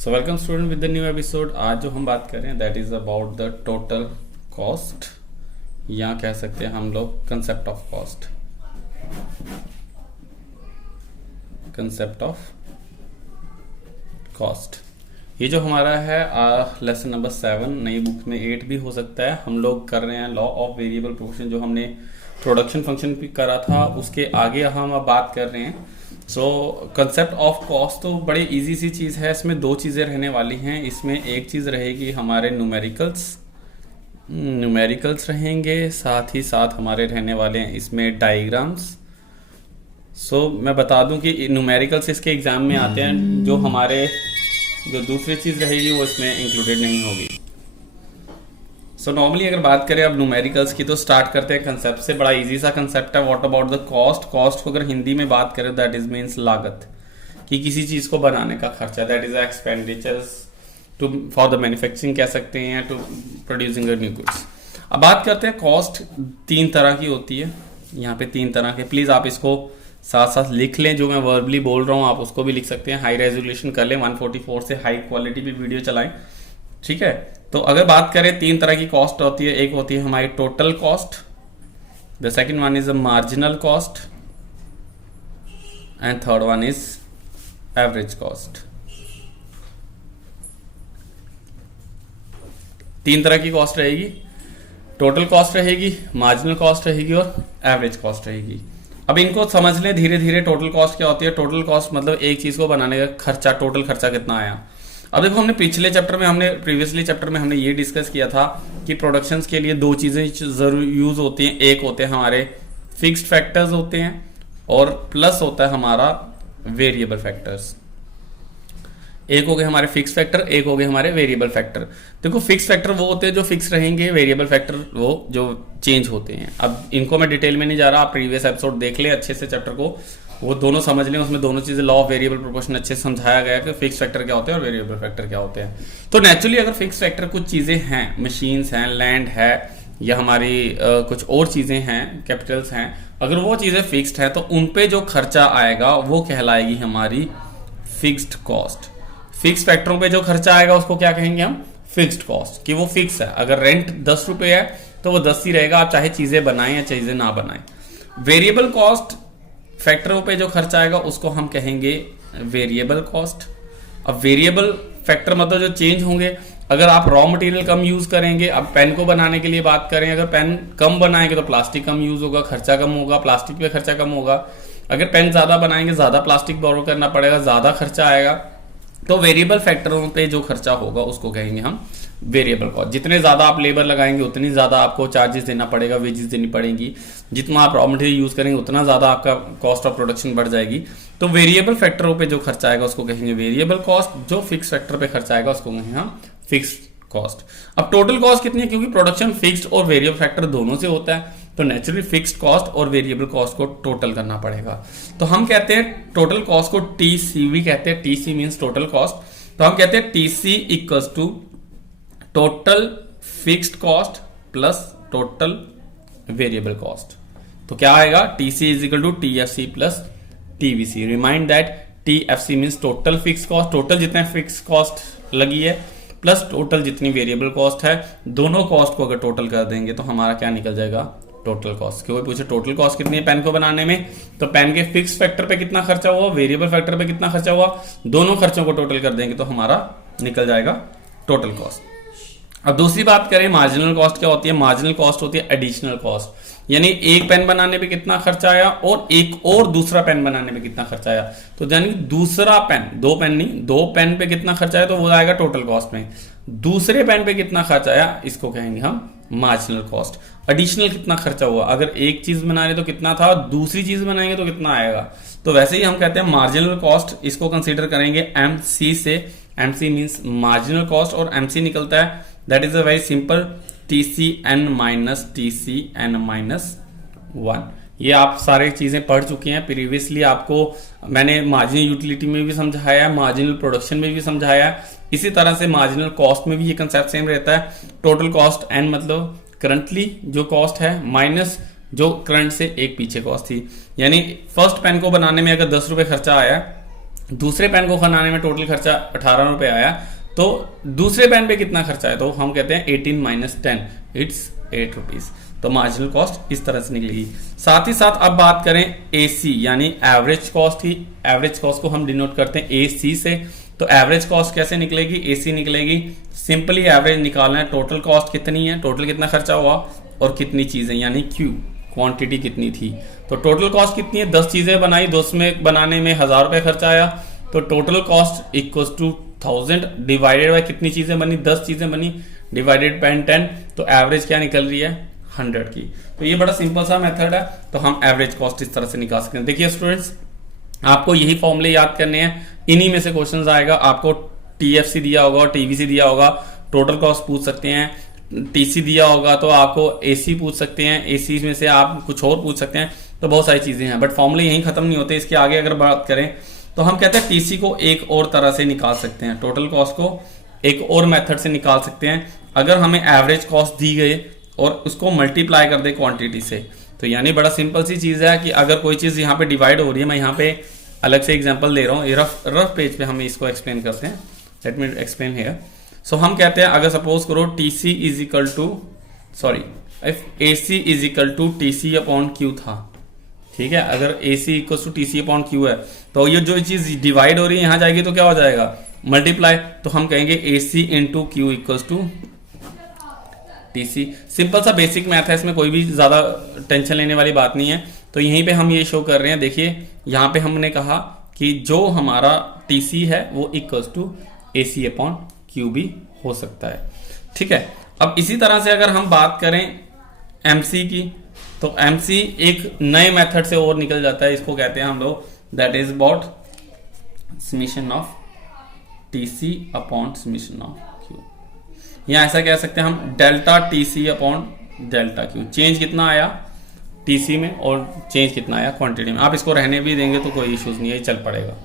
So welcome student with the new episode. आज जो हम बात कर रहे हैं that is about the total cost, या कह सकते हैं हम लोग concept of cost. Concept of cost ये जो हमारा है लेसन नंबर 7, नई बुक में 8 भी हो सकता है। हम लोग कर रहे हैं लॉ ऑफ वेरिएबल प्रोपोर्शन, जो हमने प्रोडक्शन फंक्शन भी करा था उसके आगे हम अब बात कर रहे हैं। सो कंसेप्ट ऑफ कॉस्ट तो बड़ी इजी सी चीज़ है। इसमें दो चीज़ें रहने वाली हैं। इसमें एक चीज़ रहेगी हमारे न्यूमेरिकल्स रहेंगे, साथ ही साथ हमारे रहने वाले हैं इसमें डायग्राम्स। सो मैं बता दूं कि न्यूमेरिकल्स इसके एग्जाम में आते हैं, जो दूसरी चीज़ रहेगी वो इसमें इंक्लूडेड नहीं होगी। सो नॉर्मली अगर बात करें अब न्यूमेरिकल्स की तो स्टार्ट करते हैं कंसेप्ट से। बड़ा इजी सा कंसेप्ट है। What about the cost. Cost को अगर हिंदी में बात करें दैट इज मीन्स लागत, कि किसी चीज़ को बनाने का खर्चा। That is expenditures to for the manufacturing कह सकते हैं, to producing a new goods. अब बात करते हैं कॉस्ट 3 तरह की होती है। यहाँ पे 3 तरह के, प्लीज़ आप इसको साथ साथ लिख लें। जो मैं वर्बली बोल रहा हूँ आप उसको भी लिख सकते हैं। हाई रेजोल्यूशन कर लें, 144 से हाई क्वालिटी भी वीडियो चलाएं, ठीक है। तो अगर बात करें 3 तरह की कॉस्ट होती है। एक होती है हमारी total cost, the second one is a marginal cost, and third one is average cost. 3 तरह की कॉस्ट रहेगी। टोटल कॉस्ट रहेगी, मार्जिनल कॉस्ट रहेगी और एवरेज कॉस्ट रहेगी। अब इनको समझ लें धीरे धीरे। टोटल कॉस्ट क्या होती है? टोटल कॉस्ट मतलब एक चीज को बनाने का खर्चा, टोटल खर्चा कितना आया। अब देखो हमने पिछले चैप्टर में प्रीवियसली चैप्टर में हमने ये डिस्कस किया था कि प्रोडक्शंस के लिए 2 चीजें जरूर यूज होती हैं। एक होते हैं हमारे फिक्स्ड फैक्टर्स होते हैं, और प्लस होता है हमारा वेरिएबल फैक्टर्स। एक हो गए हमारे फिक्स फैक्टर, एक हो गए हमारे वेरिएबल फैक्टर। देखो फिक्स फैक्टर वो होते हैं जो फिक्स रहेंगे, वेरिएबल फैक्टर वो जो चेंज होते हैं। अब इनको मैं डिटेल में नहीं जा रहा, आप प्रीवियस एपिसोड देख ले अच्छे से चैप्टर को, वो दोनों समझ लें। उसमें दोनों चीजें लॉ ऑफ वेरिएबल प्रोपोर्शन अच्छे से समझाया गया कि फिक्स फैक्टर क्या होते हैं और वेरिएबल फैक्टर क्या होते हैं। तो नेचुरली अगर फिक्स फैक्टर कुछ चीजें हैं, मशीन्स हैं, लैंड है, या हमारी कुछ और चीजें हैं, कैपिटल्स हैं, अगर वो चीजें फिक्स्ड है तो उनपे जो खर्चा आएगा वो कहलाएगी हमारी फिक्स्ड कॉस्ट। फिक्स फैक्टरों पे जो खर्चा आएगा उसको क्या कहेंगे हम? फिक्स्ड कॉस्ट, कि वो फिक्स है। अगर रेंट 10 रुपए है तो वो 10 ही रहेगा, आप चाहे चीजें बनाएं या चीजें ना बनाएं। वेरिएबल कॉस्ट फैक्टरों पे जो खर्चा आएगा उसको हम कहेंगे वेरिएबल कॉस्ट। अब वेरिएबल फैक्टर मतलब जो चेंज होंगे। अगर आप रॉ मटेरियल कम यूज करेंगे, अब पेन को बनाने के लिए बात करें, अगर पेन कम बनाएंगे तो प्लास्टिक कम यूज होगा, खर्चा कम होगा, प्लास्टिक पे खर्चा कम होगा। अगर पेन ज्यादा बनाएंगे, ज्यादा प्लास्टिक बोरो करना पड़ेगा, ज्यादा खर्चा आएगा। तो वेरिएबल फैक्टरों पे जो खर्चा होगा उसको कहेंगे हम वेरिएबल कॉस्ट। जितने ज्यादा आप लेबर लगाएंगे उतनी ज्यादा आपको चार्जेस देना पड़ेगा, वेजेस देनी पड़ेंगी। जितना आप रॉ मटेरियल यूज करेंगे उतना ज्यादा आपका कॉस्ट ऑफ प्रोडक्शन बढ़ जाएगी। तो वेरिएबल फैक्टरों पे जो खर्चा आएगा उसको कहेंगे वेरिएबल कॉस्ट। जो फिक्स फैक्टर पे खर्चा आएगा उसको कहेंगे हम फिक्स्ड कॉस्ट। अब टोटल कॉस्ट कितनी है? क्योंकि प्रोडक्शन फिक्स्ड और वेरिएबल फैक्टर दोनों से होता है, तो नेचुरली फिक्स्ड कॉस्ट और वेरिएबल कॉस्ट को टोटल करना पड़ेगा। तो हम कहते हैं टोटल कॉस्ट को TCV कहते हैं। TC means total cost. तो हम कहते हैं TC equals to total fixed cost plus total variable cost. तो क्या आएगा? TC is equal to TFC plus TVC। Remind that TFC means total fix cost, total जितने फिक्स कॉस्ट लगी है प्लस टोटल जितनी वेरिएबल कॉस्ट है, दोनों cost को अगर टोटल कर देंगे तो हमारा क्या निकल जाएगा? Total cost. क्यों पूछे टोटल कॉस्ट कितनी है पेन को बनाने में, तो पेन के फिक्स फैक्टर पे कितना खर्चा हुआ, वेरिएबल फैक्टर पे कितना खर्चा हुआ, दोनों खर्चों को टोटल कर देंगे तो हमारा निकल जाएगा टोटल कॉस्ट। अब दूसरी बात करें मार्जिनल कॉस्ट क्या होती है? मार्जिनल कॉस्ट होती है एडिशनल कॉस्ट, यानी एक पेन बनाने पे कितना खर्चा आया और एक और दूसरा पेन बनाने पे कितना खर्चा आया। तो यानी दूसरा पेन, 2 पेन नहीं, 2 पेन पे कितना खर्चा आया तो वो आएगा टोटल कॉस्ट में। दूसरे पेन पे कितना खर्चा आया इसको कहेंगे हम मार्जिनल कॉस्ट। एडिशनल कितना खर्चा हुआ, अगर एक चीज बना रहे तो कितना था, दूसरी चीज बनाएंगे तो कितना आएगा। तो वैसे ही हम कहते हैं मार्जिनल कॉस्ट, इसको कंसीडर करेंगे MC से। MC मींस मार्जिनल कॉस्ट, और MC निकलता है that is a very simple TCN minus TCN minus 1। ये आप सारे चीजें पढ़ चुके हैं प्रीवियसली। आपको मैंने मार्जिनल यूटिलिटी में भी समझाया है, मार्जिनल प्रोडक्शन में भी समझाया है। इसी तरह से मार्जिनल कॉस्ट में भी ये कंसेप्ट सेम रहता है। टोटल कॉस्ट N मतलब करंटली जो कॉस्ट है माइनस जो करंट से एक पीछे कॉस्ट थी। यानी फर्स्ट पेन को बनाने में अगर 10 रुपए खर्चा आया दूसरे पेन को बनाने में टोटल खर्चा 18 रुपए आया, तो दूसरे पेन पे कितना खर्चा है, तो हम कहते हैं 18 माइनस 10 इट्स 8 रुपीज। तो मार्जिनल कॉस्ट इस तरह से निकलेगी। साथ ही साथ अब बात करें एसी यानी एवरेज कॉस्ट की, एवरेज कॉस्ट को हम डिनोट करते हैं एसी से। तो एवरेज कॉस्ट कैसे निकलेगी, एसी निकलेगी, सिंपली एवरेज निकालना है, टोटल कॉस्ट कितनी है, टोटल कितना खर्चा हुआ और कितनी चीजें यानी क्यू क्वांटिटी कितनी थी। तो टोटल कॉस्ट कितनी है, 10 चीजें बनाई, 10 में बनाने में 1000 रुपए खर्चा आया, तो total cost equals to 1000 divided by कितनी चीजें बनी, 10 चीजें बनी, डिवाइडेड बाय 10, तो एवरेज क्या निकल रही है 100 की। तो ये बड़ा सिंपल सा मेथड है, तो हम एवरेज कॉस्ट इस तरह से निकाल सकते हैं। देखिए स्टूडेंट्स, आपको यही फॉर्मूले याद करने हैं, इन्हीं में से क्वेश्चंस आएगा। आपको टीएफसी दिया होगा और टीवीसी दिया होगा, टोटल कॉस्ट पूछ सकते हैं। टीसी दिया होगा तो आपको एसी पूछ सकते हैं, एसी में से आप कुछ और पूछ सकते हैं। तो बहुत सारी चीजें हैं, बट फॉर्मूले यहीं खत्म नहीं होते। इसके आगे अगर बात करें तो हम कहते हैं टीसी को एक और तरह से निकाल सकते हैं, टोटल कॉस्ट को एक और मेथड से निकाल सकते हैं। अगर हमें एवरेज कॉस्ट दी गई और उसको मल्टीप्लाई कर दे क्वांटिटी से, तो यानी बड़ा सिंपल सी चीज है कि अगर कोई चीज यहाँ पे डिवाइड हो रही है, मैं यहाँ पे अलग से एग्जांपल दे रहा हूँ, ये रफ पेज पे हम इसको एक्सप्लेन करते हैं। Let me explain here. So हम कहते हैं अगर सपोज करो TC is equal to if AC is equal to TC upon Q था, ठीक है। अगर AC equal to TC upon Q है, तो ये जो चीज डिवाइड हो रही है यहाँ जाएगी तो क्या हो जाएगा मल्टीप्लाई, तो हम कहेंगे AC into Q equal to TC. Simple सा बेसिक मैथ है, इसमें कोई भी ज्यादा टेंशन लेने वाली बात नहीं है। तो यहीं पे हम ये शो कर रहे हैं, देखिए यहाँ पे हमने कहा कि जो हमारा टीसी है वो equal to AC upon Q भी हो सकता है, ठीक है। अब इसी तरह से अगर हम बात करें एमसी की, तो एमसी एक नए मेथड से और निकल जाता है, इसको कहते हैं हम लोग that is about summation of TC upon summation of Q, या ऐसा कह सकते हैं हम delta TC upon delta Q. Change कितना आया टीसी में और चेंज कितना आया क्वांटिटी में। आप इसको रहने भी देंगे तो कोई इश्यूज नहीं है, चल पड़ेगा।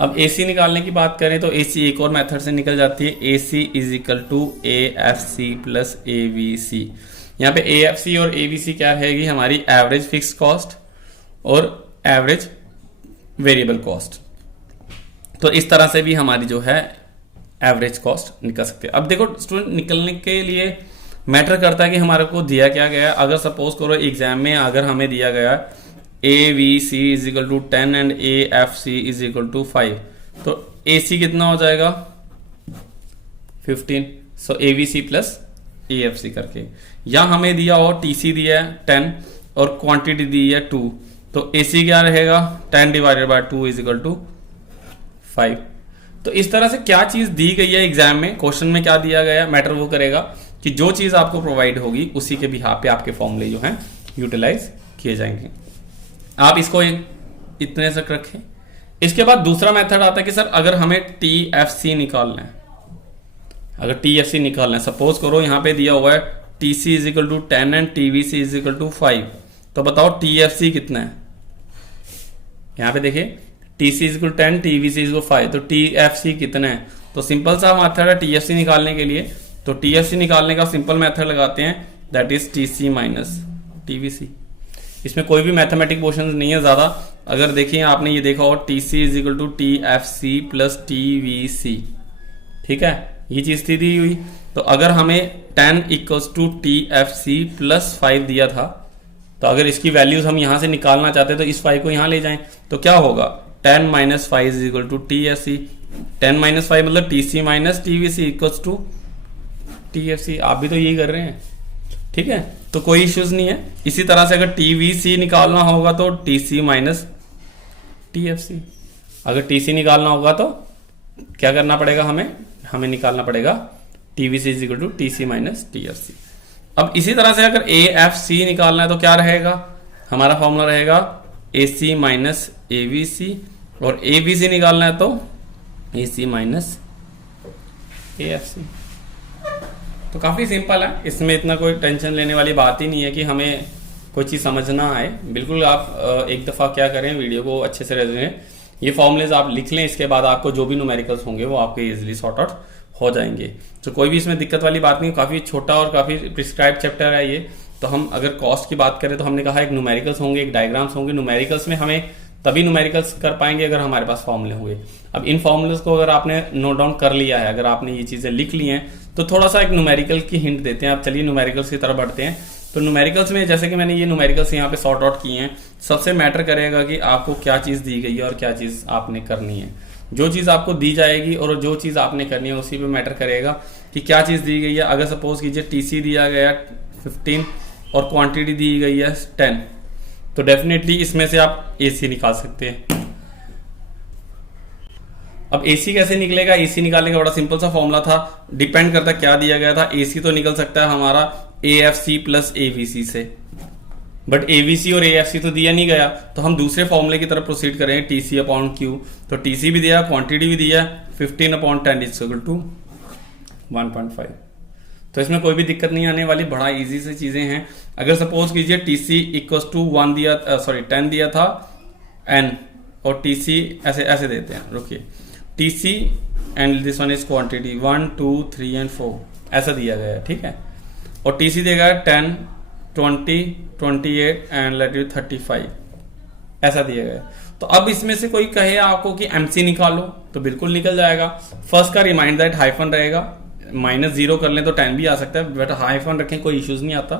अब एसी निकालने की बात करें तो एसी एक और मेथड से निकल जाती है, AC is equal to A F C plus A V C. यहाँ पे ए एफ सी और ए वी सी क्या रहेगी, हमारी एवरेज फिक्स कॉस्ट और एवरेज वेरिएबल कॉस्ट। तो इस तरह से भी हमारी जो है एवरेज कॉस्ट निकल सकती है। अब देखो स्टूडेंट, निकलने के लिए मैटर करता है कि हमारे को दिया क्या गया। अगर सपोज करो एग्जाम में अगर हमें दिया गया A V C is equal to 10 and A F C is equal to 5, तो ए सी कितना हो जाएगा 15, so A V C plus A F C करके। या हमें दिया हो टी सी दिया है 10 और क्वांटिटी दी है 2, तो ए सी क्या रहेगा 10 divided by 2 is equal to 5। तो इस तरह से क्या चीज दी गई है एग्जाम में, क्वेश्चन में क्या दिया गया है, मैटर वो करेगा कि जो चीज आपको प्रोवाइड होगी उसी के बिहाफ पे आपके फॉर्मूले जो हैं यूटिलाइज किए जाएंगे। आप इसको इतने तक रखें। इसके बाद दूसरा मेथड आता है कि सर अगर हमें टी एफ सी निकालना है, अगर टी एफ सी निकालना है, सपोज करो यहाँ पे दिया हुआ है T C is equal to 10 and T V C is equal to 5, तो बताओ टी एफ सी कितना है। यहाँ पे देखिए T C is equal 10, T V C is equal 5, तो टी एफ सी कितना है। तो सिंपल सा मेथड है टी एफ सी निकालने के लिए। तो टी एफ सी निकालने का सिंपल मेथड लगाते हैं, that is T C minus T V C. इसमें कोई भी मैथमेटिक क्वेश्चन नहीं है ज्यादा। अगर देखिए आपने ये देखा हो T C is equal to T F C plus T V C, ठीक है, ये चीज थी दी हुई। तो अगर हमें 10 equals to T F C plus 5 दिया था, तो अगर इसकी वैल्यूज हम यहां से निकालना चाहते हैं तो इस 5 को यहां ले जाएं, तो क्या होगा 10 minus 5 is equal to T F C. 10 minus 5 मतलब T C minus T V C equals to T F C. आप भी तो यही कर रहे हैं, ठीक है, तो कोई इश्यूज नहीं है। इसी तरह से अगर टी वी सी निकालना होगा तो T C minus T F C. अगर टी सी निकालना होगा तो क्या करना पड़ेगा, हमें निकालना पड़ेगा T V C is equal to T C minus T F C. अब इसी तरह से अगर ए एफ सी निकालना है तो क्या रहेगा, हमारा फॉर्मूला रहेगा ए सी माइनस ए वी सी, और ए बी सी निकालना है तो A C minus A F सी। तो काफ़ी सिंपल है, इसमें इतना कोई टेंशन लेने वाली बात ही नहीं है कि हमें कोई चीज़ समझना आए। बिल्कुल आप एक दफ़ा क्या करें, वीडियो को अच्छे से रखें, ये फॉर्मूलेज आप लिख लें, इसके बाद आपको जो भी न्यूमेरिकल्स होंगे वो आपके इजीली सॉर्ट आउट हो जाएंगे। तो कोई भी इसमें दिक्कत वाली बात नहीं, काफ़ी छोटा और काफ़ी प्रिस्क्राइब चैप्टर है ये। तो हम अगर कॉस्ट की बात करें तो हमने कहा एक न्यूमेरिकल्स होंगे, एक डायग्राम्स होंगे। न्यूमेरिकल्स में हमें तभी न्यूमेरिकल्स कर पाएंगे अगर हमारे पास फॉर्मूले हुए। अब इन फॉर्मूलेस को अगर आपने नोट डाउन कर लिया है, अगर आपने ये चीजें लिख ली हैं, तो थोड़ा सा एक न्यूमेरिकल की हिंट देते हैं। आप चलिए न्यूमेरिकल्स की तरफ बढ़ते हैं। तो न्यूमेरिकल्स में जैसे कि मैंने ये न्यूमेरिकल्स यहाँ पे सॉर्ट आउट किए हैं, सबसे मैटर करेगा कि आपको क्या चीज दी गई है और क्या चीज आपने करनी है। जो चीज आपको दी जाएगी और जो चीज आपने करनी है उसी पे मैटर करेगा कि क्या चीज दी गई है। अगर सपोज कीजिए टीसी दिया गया 15 और क्वांटिटी दी गई है 10, तो डेफिनेटली इसमें से आप एसी निकाल सकते हैं। अब एसी कैसे निकलेगा? एसी निकालने का बड़ा सिंपल सा फॉर्मूला था, डिपेंड करता क्या दिया गया था। एसी तो निकल सकता है हमारा एएफसी प्लस एवीसी से, बट एवीसी और एएफसी तो दिया नहीं गया, तो हम दूसरे फॉर्मूले की तरफ प्रोसीड करेंगे, टीसी अपॉन क्यू। तो टीसी भी दिया, क्वांटिटी भी दिया, 15 अपॉन 10 इज इक्वल टू 1.5। तो इसमें कोई भी दिक्कत नहीं आने वाली, बड़ा इजी से चीजें हैं। अगर सपोज कीजिए टीसी इक्वल टू 10 दिया था एन, और टीसी ऐसे ऐसे देते हैं, रुकिए, TC and this one is quantity 1 2 3 and 4 ऐसा दिया गया है, ठीक है। और टीसी देगा 10 20 28 एंड लेट यू 35 ऐसा दिया गया। तो अब इसमें से कोई कहे आपको कि एमसी निकालो, तो बिल्कुल निकल जाएगा। फर्स्ट का रिमाइंड दैट हाइफन रहेगा, -0 कर लें तो 10 भी आ सकता है, बट हाइफन रखें कोई इश्यूज नहीं आता।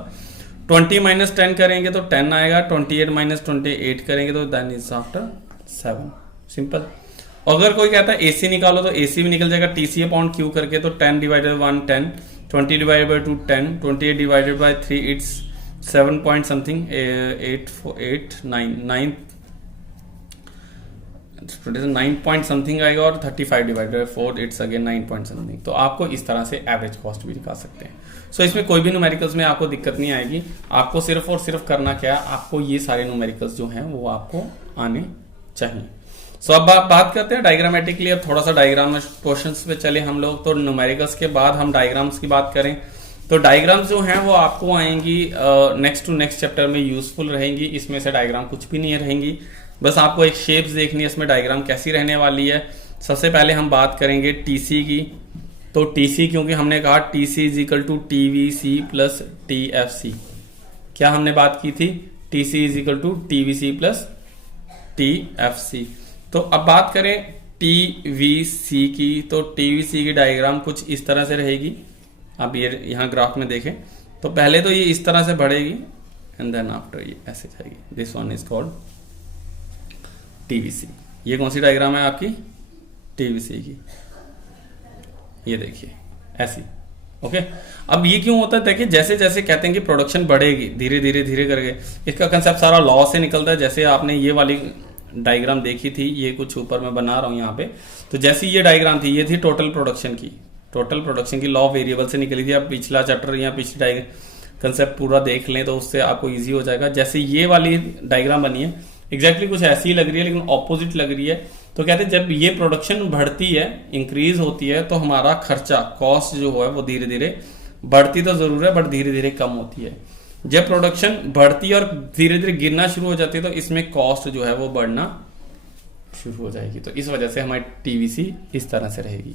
20 - 10 करेंगे तो 10 आएगा, 28 - 28 करेंगे तो देन इज आफ्टर 7, सिंपल। अगर कोई कहता है एसी निकालो तो एसी भी निकल जाएगा, टीसी अपॉन क्यू करके, तो 10 divided 1 10, 20 divided by 2 10, 28 divided by 3 it's 7 point something 9 point something आएगा, और 35 divided by 4 it's again 9 point something. तो आपको इस तरह से एवरेज कॉस्ट भी निकाल सकते हैं। सो इसमें कोई भी न्यूमेरिकल्स में आपको दिक्कत नहीं आएगी। आपको सिर्फ और सिर्फ करना क्या है, आपको ये सारे न्यूमेरिकल्स जो हैं वो आपको आने चाहिए। सो अब बात करते हैं डायग्रामेटिकली। अब थोड़ा सा डायग्राम क्वेश्चंस पे चले हम लोग। तो न्यूमेरिकल्स के बाद हम डायग्राम्स की बात करें, तो डायग्राम्स जो हैं वो आपको आएंगी नेक्स्ट टू नेक्स्ट चैप्टर में यूजफुल रहेंगी। इसमें से डायग्राम कुछ भी नहीं रहेंगी, बस आपको एक शेप्स देखनी है इसमें डायग्राम कैसी रहने वाली है। सबसे पहले हम बात करेंगे टीसी की। तो टीसी, क्योंकि हमने कहा TC is equal to TVC plus TFC, क्या हमने बात की थी? TC is equal to TVC plus TFC. तो अब बात करें टीवीसी की, तो टीवीसी की डायग्राम कुछ इस तरह से रहेगी। आप ये यहाँ ग्राफ में देखें तो पहले तो ये इस तरह से बढ़ेगी एंड देन आफ्टर ये ऐसे जाएगी। This one is called TVC. ये कौन सी डायग्राम है आपकी? टीवीसी की। ये देखिए ऐसी, ओके। अब ये क्यों होता है? देखिए जैसे जैसे कहते हैं कि प्रोडक्शन बढ़ेगी धीरे धीरे धीरे करके, इसका कंसेप्ट सारा लॉ से निकलता है। जैसे आपने ये वाली डायग्राम देखी थी, ये कुछ ऊपर मैं बना रहा हूं यहाँ पे। तो जैसी ये डायग्राम थी, ये थी टोटल प्रोडक्शन की। टोटल प्रोडक्शन की लॉ वेरिएबल से निकली थी। आप पिछला चैप्टर या पिछली कंसेप्ट पूरा देख लें तो उससे आपको इजी हो जाएगा। जैसे ये वाली डायग्राम बनी है, एग्जैक्टली कुछ ऐसी ही लग रही है लेकिन ऑपोजिट लग रही है। तो कहते हैं जब ये प्रोडक्शन बढ़ती है, इंक्रीज होती है, तो हमारा खर्चा कॉस्ट जो है वो धीरे धीरे बढ़ती तो जरूर है बट धीरे धीरे कम होती है। जब प्रोडक्शन बढ़ती है और धीरे धीरे गिरना शुरू हो जाती है, तो इसमें कॉस्ट जो है वो बढ़ना शुरू हो जाएगी। तो इस वजह से हमारी टीवीसी इस तरह से रहेगी।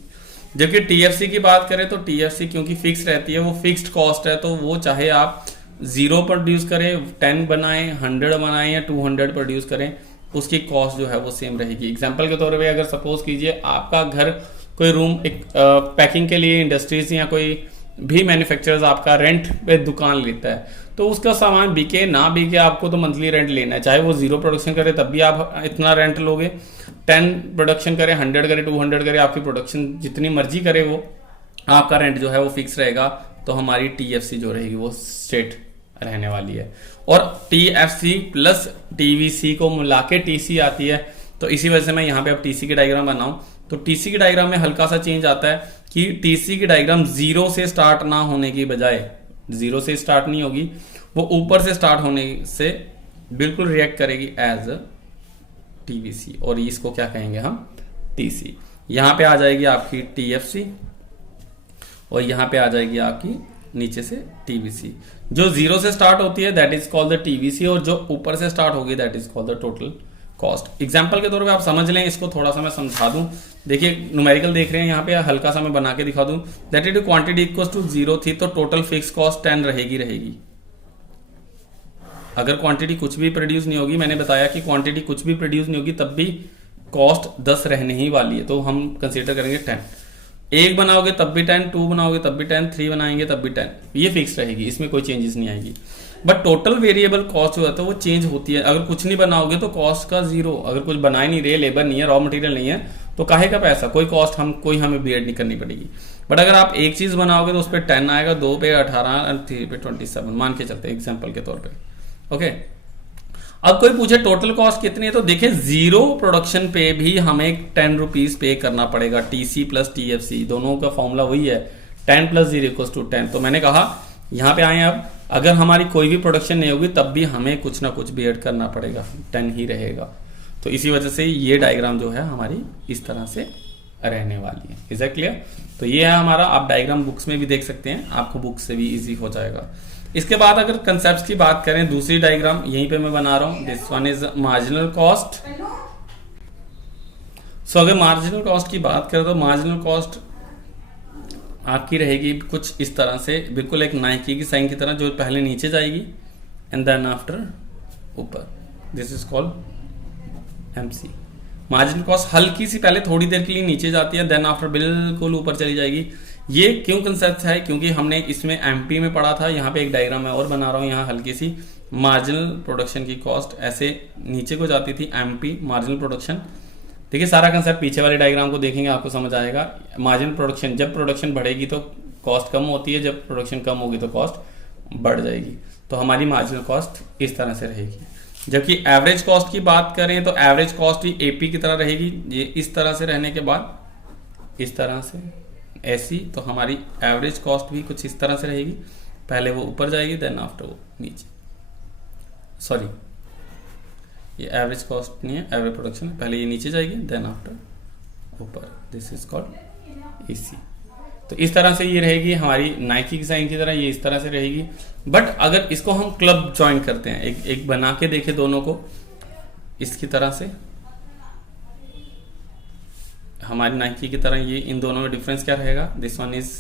जबकि टीएफसी की बात करें तो टीएफसी क्योंकि फिक्स रहती है, वो फिक्स्ड कॉस्ट है, तो वो चाहे आप 0 प्रोड्यूस करें, 10 बनाएं, 100 बनाएं या 200 प्रोड्यूस करें, उसकी कॉस्ट जो है वो सेम रहेगी। एग्जांपल के तौर पे अगर सपोज कीजिए आपका घर कोई रूम एक पैकिंग के लिए इंडस्ट्रीज या कोई भी मैन्युफैक्चरर्स आपका रेंट पे दुकान लेता है, तो उसका सामान बिके ना बिके आपको तो मंथली रेंट लेना है। चाहे वो 0 प्रोडक्शन करे तब भी आप इतना रेंट लोगे, 10 प्रोडक्शन करे, 100 करे, 200 करे, आपकी प्रोडक्शन जितनी मर्जी करे वो आपका रेंट जो है वो फिक्स रहेगा। तो हमारी टीएफसी जो रहेगी वो स्ट्रेट रहने वाली है। और टीएफसी प्लस टीवीसी को मिला के टीसी आती है। तो इसी वजह से मैं यहाँ पे अब टीसी की डायग्राम बनाऊं, तो टीसी की डायग्राम में हल्का सा चेंज आता है कि टीसी की डायग्राम 0 से स्टार्ट ना होने की बजाय 0 से स्टार्ट नहीं होगी, वो ऊपर से स्टार्ट होने से बिल्कुल रिएक्ट करेगी एज टीवीसी, और इसको क्या कहेंगे हम? टीसी। यहां पे आ जाएगी आपकी टीएफसी और यहां पे आ जाएगी आपकी नीचे से टीवीसी। जो 0 से स्टार्ट होती है that is called the TVC, और जो ऊपर से स्टार्ट होगी that is called the total cost. Example के तौर पे आप समझ लें, इसको थोड़ा सा मैं समझा दूं। देखिए न्यूमेरिकल देख रहे हैं यहाँ पे, हल्का सा मैं बना के दिखा दूं। That is quantity equals to 0 थी, तो टोटल फिक्स कॉस्ट 10 रहेगी। अगर क्वांटिटी कुछ भी प्रोड्यूस नहीं होगी, मैंने बताया कि क्वांटिटी कुछ भी प्रोड्यूस नहीं होगी तब भी कॉस्ट 10 रहने ही वाली है, तो हम कंसीडर करेंगे 10। एक बनाओगे तब भी 10, 2 बनाओगे तब भी 10, 3 बनाएंगे तब भी 10, ये फिक्स रहेगी, इसमें कोई चेंजेस नहीं आएगी। बट टोटल वेरिएबल कॉस्ट जो होता है वो चेंज होती है। अगर कुछ नहीं बनाओगे तो कॉस्ट का जीरो, अगर कुछ बना ही नहीं रहे, लेबर नहीं है, रॉ मटेरियल नहीं है, तो काहे का पैसा, कोई कॉस्ट हमें बियर नहीं करनी पड़ेगी। बट अगर आप एक चीज बनाओगे तो उस पर 10 आएगा, 2 पे 18, 3 पे 27, मान के चलते हैं एग्जाम्पल के तौर पे। ओके, अब कोई पूछे टोटल कॉस्ट कितनी है, तो देखिए जीरो प्रोडक्शन पे भी हमें 10 रुपीज पे करना पड़ेगा। टीसी प्लस टीएफसी दोनों का फॉर्मूला वही है, 10 + 0 = 10। तो मैंने कहा यहाँ पे आए, अब अगर हमारी कोई भी प्रोडक्शन नहीं होगी तब भी हमें कुछ ना कुछ भी ऐड करना पड़ेगा, 10 ही रहेगा। तो इसी वजह से ये डायग्राम जो है हमारी इस तरह से रहने वाली है। Is that clear? तो ये है हमारा, आप डायग्राम बुक्स में भी देख सकते हैं, आपको बुक से भी इजी हो जाएगा। इसके बाद अगर कंसेप्ट की बात करें, दूसरी डायग्राम यहीं पे मैं बना रहा हूं, this one is marginal cost. So अगर मार्जिनल कॉस्ट की बात करें तो मार्जिनल कॉस्ट आपकी रहेगी कुछ इस तरह से, बिल्कुल एक नाइकी की साइन की तरह, जो पहले नीचे जाएगी एंड देन आफ्टर ऊपर। This is called MC. Marginal cost हल्की सी पहले थोड़ी देर के लिए नीचे जाती है, देन आफ्टर बिल्कुल ऊपर चली जाएगी। ये क्यों कंसेप्ट है? क्योंकि हमने इसमें एमपी में पढ़ा था। यहाँ पे एक डायग्राम मैं और बना रहा हूँ, यहाँ हल्की सी मार्जिनल प्रोडक्शन की कॉस्ट ऐसे नीचे को जाती थी, एमपी मार्जिनल प्रोडक्शन। देखिए सारा कंसेप्ट पीछे वाले डायग्राम को देखेंगे आपको समझ आएगा। मार्जिनल प्रोडक्शन, जब प्रोडक्शन बढ़ेगी तो कॉस्ट कम होती है, जब प्रोडक्शन कम होगी तो कॉस्ट बढ़ जाएगी। तो हमारी मार्जिनल कॉस्ट इस तरह से रहेगी। जबकि एवरेज कॉस्ट की बात करें तो एवरेज कॉस्ट ही एपी की तरह रहेगी, ये इस तरह से रहने के बाद इस तरह से ऐसी। तो हमारी एवरेज कॉस्ट भी कुछ इस तरह से रहेगी, पहले वो ऊपर जाएगी देन आफ्टर वो नीचे। सॉरी, ये एवरेज कॉस्ट नहीं है, एवरेज प्रोडक्शन, पहले ये नीचे जाएगी देन आफ्टर ऊपर। This is called AC. तो इस तरह से ये रहेगी हमारी नाइकी की साइन की तरह, ये इस तरह से रहेगी। बट अगर इसको हम क्लब ज्वाइन करते हैं, एक बना के देखे दोनों को इसकी तरह से, हमारी नाइकी की तरह, ये इन दोनों में डिफरेंस क्या रहेगा? दिस वन इज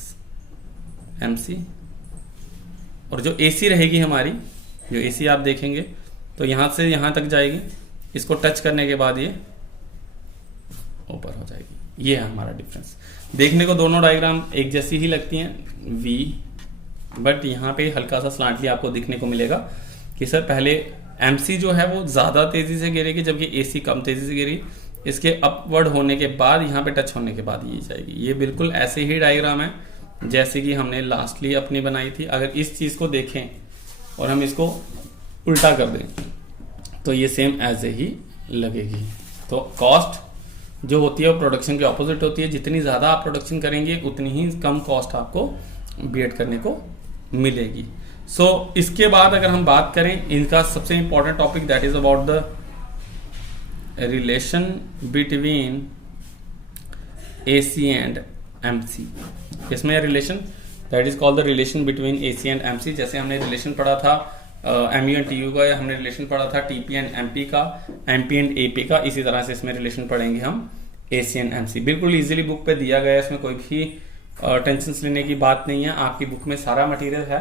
एमसी, और जो एसी रहेगी हमारी, जो एसी आप देखेंगे तो यहां से यहां तक जाएगी, इसको टच करने के बाद ये ऊपर हो जाएगी। ये है हमारा डिफरेंस। देखने को दोनों डायग्राम एक जैसी ही लगती हैं वी, बट यहाँ पे हल्का सा स्लांटली आपको दिखने को मिलेगा कि सर पहले एमसी जो है वो ज्यादा तेजी से गिरेगी, जबकि एसी कम तेजी से गिरेगी। इसके अपवर्ड होने के बाद, यहाँ पे टच होने के बाद ये जाएगी। ये बिल्कुल ऐसे ही डायग्राम है जैसे कि हमने लास्टली अपनी बनाई थी। अगर इस चीज को देखें और हम इसको उल्टा कर दें तो ये सेम ऐसे ही लगेगी। तो कॉस्ट जो होती है वो प्रोडक्शन के ऑपोजिट होती है। जितनी ज्यादा आप प्रोडक्शन करेंगे उतनी ही कम कॉस्ट आपको बियर करने को मिलेगी। सो इसके बाद अगर हम बात करें, इनका सबसे important topic that is about the relation between AC and MC। इसमें relation that is called the relation between AC and MC। जैसे हमने रिलेशन पढ़ा था MU एंड TU का, हमने रिलेशन पढ़ा था TP एंड MP का, MP एंड AP का, इसी तरह से इसमें रिलेशन पढ़ेंगे हम AC एंड MC। बिल्कुल इजीली बुक पे दिया गया है, इसमें कोई भी टेंशन लेने की बात नहीं है। आपकी बुक में सारा मटेरियल है।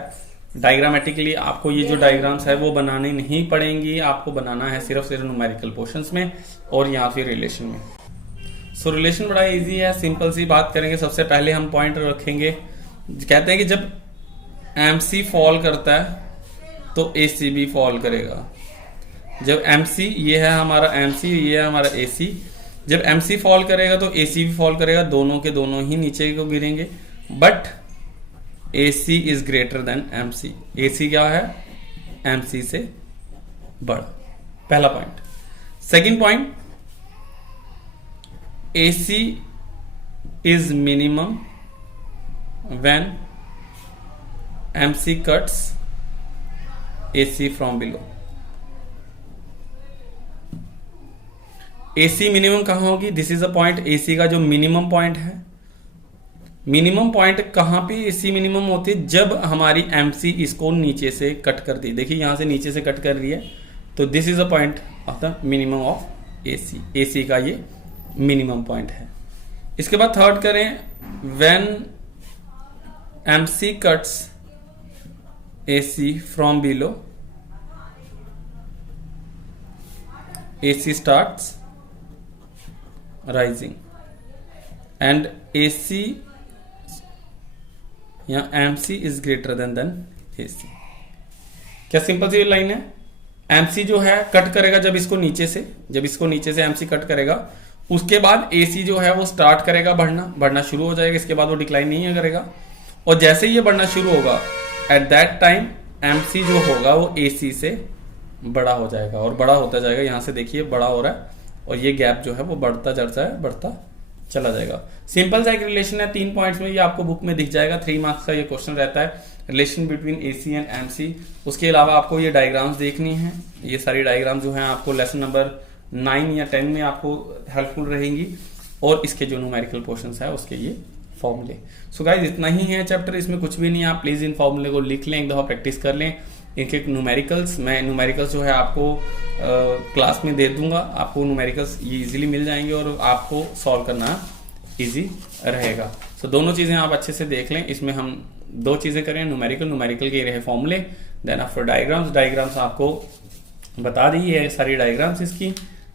डायग्रामेटिकली आपको ये जो डायग्राम्स है वो बनाने नहीं पड़ेंगी, आपको बनाना है सिर्फ न्यूमेरिकल पोर्शंस में और या फिर रिलेशन में। सो रिलेशन बड़ा इजी है, सिंपल सी बात करेंगे। सबसे पहले हम पॉइंट रखेंगे, कहते हैं कि जब MC फॉल करता है तो AC भी फॉल करेगा। जब MC, ये है हमारा MC, ये है हमारा AC, जब MC फॉल करेगा तो AC भी फॉल करेगा, दोनों के दोनों ही नीचे को गिरेंगे। But AC is greater than MC। AC क्या है? MC से बड़ा। पहला point. Second point, AC is minimum when MC cuts AC from below. AC minimum कहां होगी? This is a point AC का जो मिनिमम पॉइंट है। मिनिमम पॉइंट कहां पे AC मिनिमम होती है? जब हमारी MC इसको नीचे से कट कर दी। देखिए यहां से नीचे से कट कर रही है, तो this is a point of the minimum of AC। AC का ये मिनिमम पॉइंट है। इसके बाद थर्ड करें, when MC cuts AC from below AC starts rising and AC या MC is greater than AC। क्या सिंपल सी लाइन है। MC जो है कट करेगा जब इसको नीचे से, MC कट करेगा, उसके बाद AC जो है वो स्टार्ट करेगा बढ़ना शुरू हो जाएगा, इसके बाद वो डिक्लाइन नहीं करेगा। और जैसे ही ये बढ़ना शुरू होगा एट दैट टाइम MC जो होगा वो AC से बड़ा हो जाएगा और बड़ा होता जाएगा। यहां से देखिए बड़ा हो रहा है और ये गैप जो है वो बढ़ता चला जाएगा। सिंपल सा एक रिलेशन है 3 पॉइंट्स में, ये आपको बुक में दिख जाएगा। 3 मार्क्स का ये क्वेश्चन रहता है, relation between AC and MC। उसके अलावा आपको ये डायग्राम्स देखनी है, ये सारी डायग्राम जो है आपको लेसन नंबर 9 या 10 में आपको हेल्पफुल रहेंगी। और इसके जो न्यूमेरिकल पोर्शंस है उसके ये फॉर्मूले। सो गाइस इतना ही है चैप्टर, इसमें कुछ भी नहीं है। आप प्लीज इन फॉर्मूले को लिख लें, एक दफा प्रैक्टिस कर लें। इनके न्यूमेरिकल्स जो है आपको क्लास में दे दूंगा, आपको न्यूमेरिकल्स ये इजीली मिल जाएंगे और आपको सॉल्व करना इजी रहेगा। सो दोनों चीजें आप अच्छे से देख लें। इसमें हम 2 चीजें करें, न्यूमेरिकल के रहे फॉर्मूले, देन आफ्टर डायग्राम्स आपको बता दी है सारी डायग्राम्स इसकी,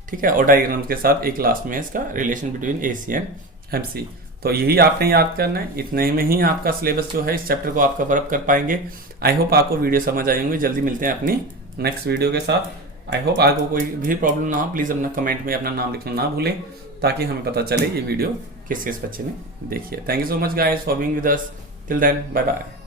ठीक है। और डायग्राम्स के साथ एक लास्ट में इसका relation between AC and MC। तो यही आपने याद करना है। इतने में ही आपका सिलेबस जो है इस चैप्टर को आप कवर अप कर पाएंगे। आई होप आपको वीडियो समझ आई होंगी। जल्दी मिलते हैं अपनी नेक्स्ट वीडियो के साथ। आई होप आपको कोई भी प्रॉब्लम ना हो, प्लीज अपना कमेंट में अपना नाम लिखना ना भूलें, ताकि हमें पता चले ये वीडियो किस बच्चे ने देखी है। Thank you so much guys for being with us. Till then bye bye.